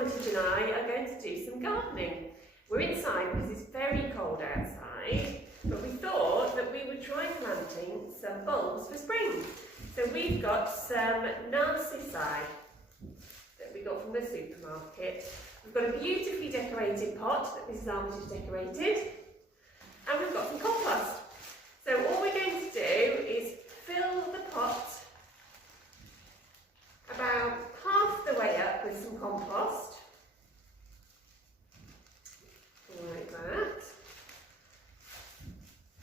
Armitage and I are going to do some gardening. We're inside because it's very cold outside, but we thought that we would try planting some bulbs for spring. So we've got some narcissi that we got from the supermarket. We've got a beautifully decorated pot that Mrs Armitage decorated, and we've got some compost. So all we're going to do is fill the pot about half the way up with some compost, like that.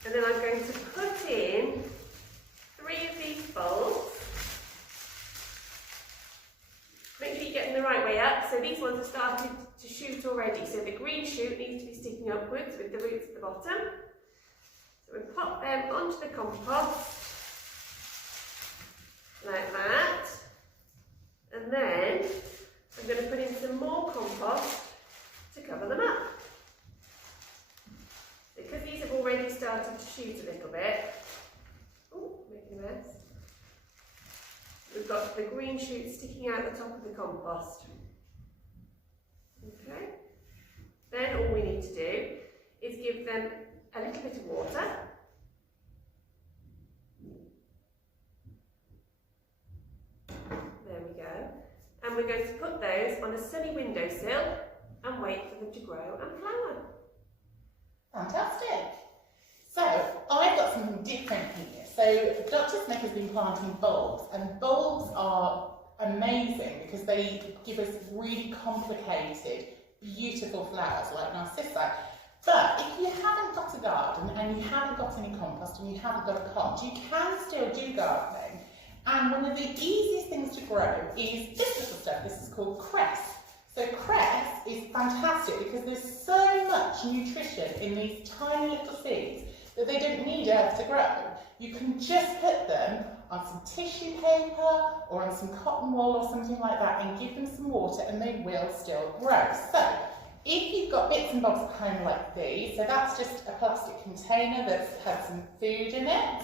And then I'm going to put in 3 of these bulbs. Make sure you get them the right way up. So these ones have started to shoot already. So the green shoot needs to be sticking upwards with the roots at the bottom. So we pop them onto the compost, like that. And then I'm going to put in some more compost to cover them up. Because these have already started to shoot a little bit. Oh, making a mess. We've got the green shoots sticking out the top of the compost. Okay. Then all we need to do is give them a little bit of water. There we go. And we're going to put those on a sunny windowsill and wait for them to grow and flower. Fantastic. So I've got something different here. So Dr Smith has been planting bulbs, and bulbs are amazing because they give us really complicated, beautiful flowers like narcissi. But if you haven't got a garden and you haven't got any compost and you haven't got a pot, you can still do gardening. And one of the easiest things to grow is this little stuff. This is called cress. So cress is fantastic because there's so much nutrition in these tiny little seeds that they don't need earth to grow. You can just put them on some tissue paper or on some cotton wool or something like that and give them some water and they will still grow. So if you've got bits and bobs at home like these, so that's just a plastic container that's had some food in it,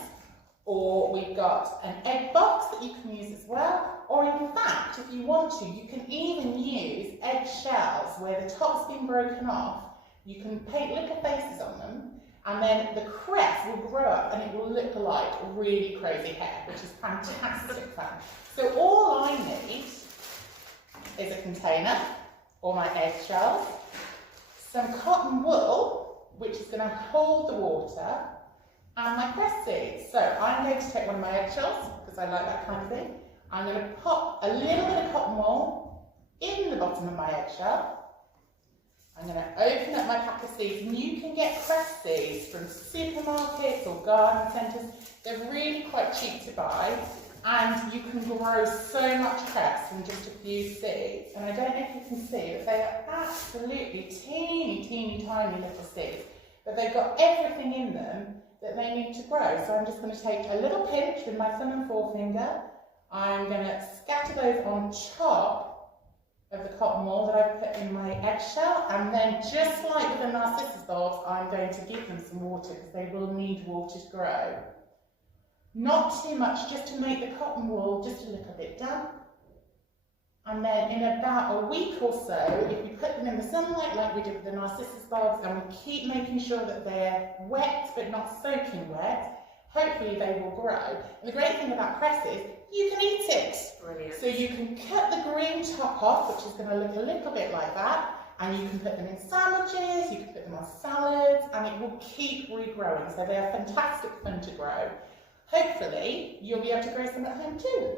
or we've got an egg box that you can use as well, or in fact, if you want to, you can even use egg shells where the top's been broken off. You can paint little faces on them, and then the cress will grow up and it will look like really crazy hair, which is fantastic fun. So all I need is a container, or my egg shells, some cotton wool, which is going to hold the water, and my cress seeds. So I'm going to take one of my eggshells, because I like that kind of thing. I'm going to pop a little bit of cotton wool in the bottom of my eggshell. I'm going to open up my pack of seeds, and you can get cress seeds from supermarkets or garden centres. They're really quite cheap to buy, and you can grow so much cress from just a few seeds. And I don't know if you can see, but they are absolutely teeny, teeny, tiny little seeds. But they've got everything in them that they need to grow. So I'm just going to take a little pinch with my thumb and forefinger. I'm going to scatter those on top of the cotton wool that I've put in my eggshell, and then just like with the narcissus bulbs, I'm going to give them some water because they will need water to grow. Not too much, just to make the cotton wool just a little bit damp. And then in about a week or so, if we put them in the sunlight like we did with the narcissus bulbs, and we keep making sure that they're wet but not soaking wet, hopefully they will grow. And the great thing about cress is you can eat it. Brilliant. So you can cut the green top off, which is going to look a little bit like that, and you can put them in sandwiches, you can put them on salads, and it will keep regrowing. So they are fantastic fun to grow. Hopefully you'll be able to grow some at home too.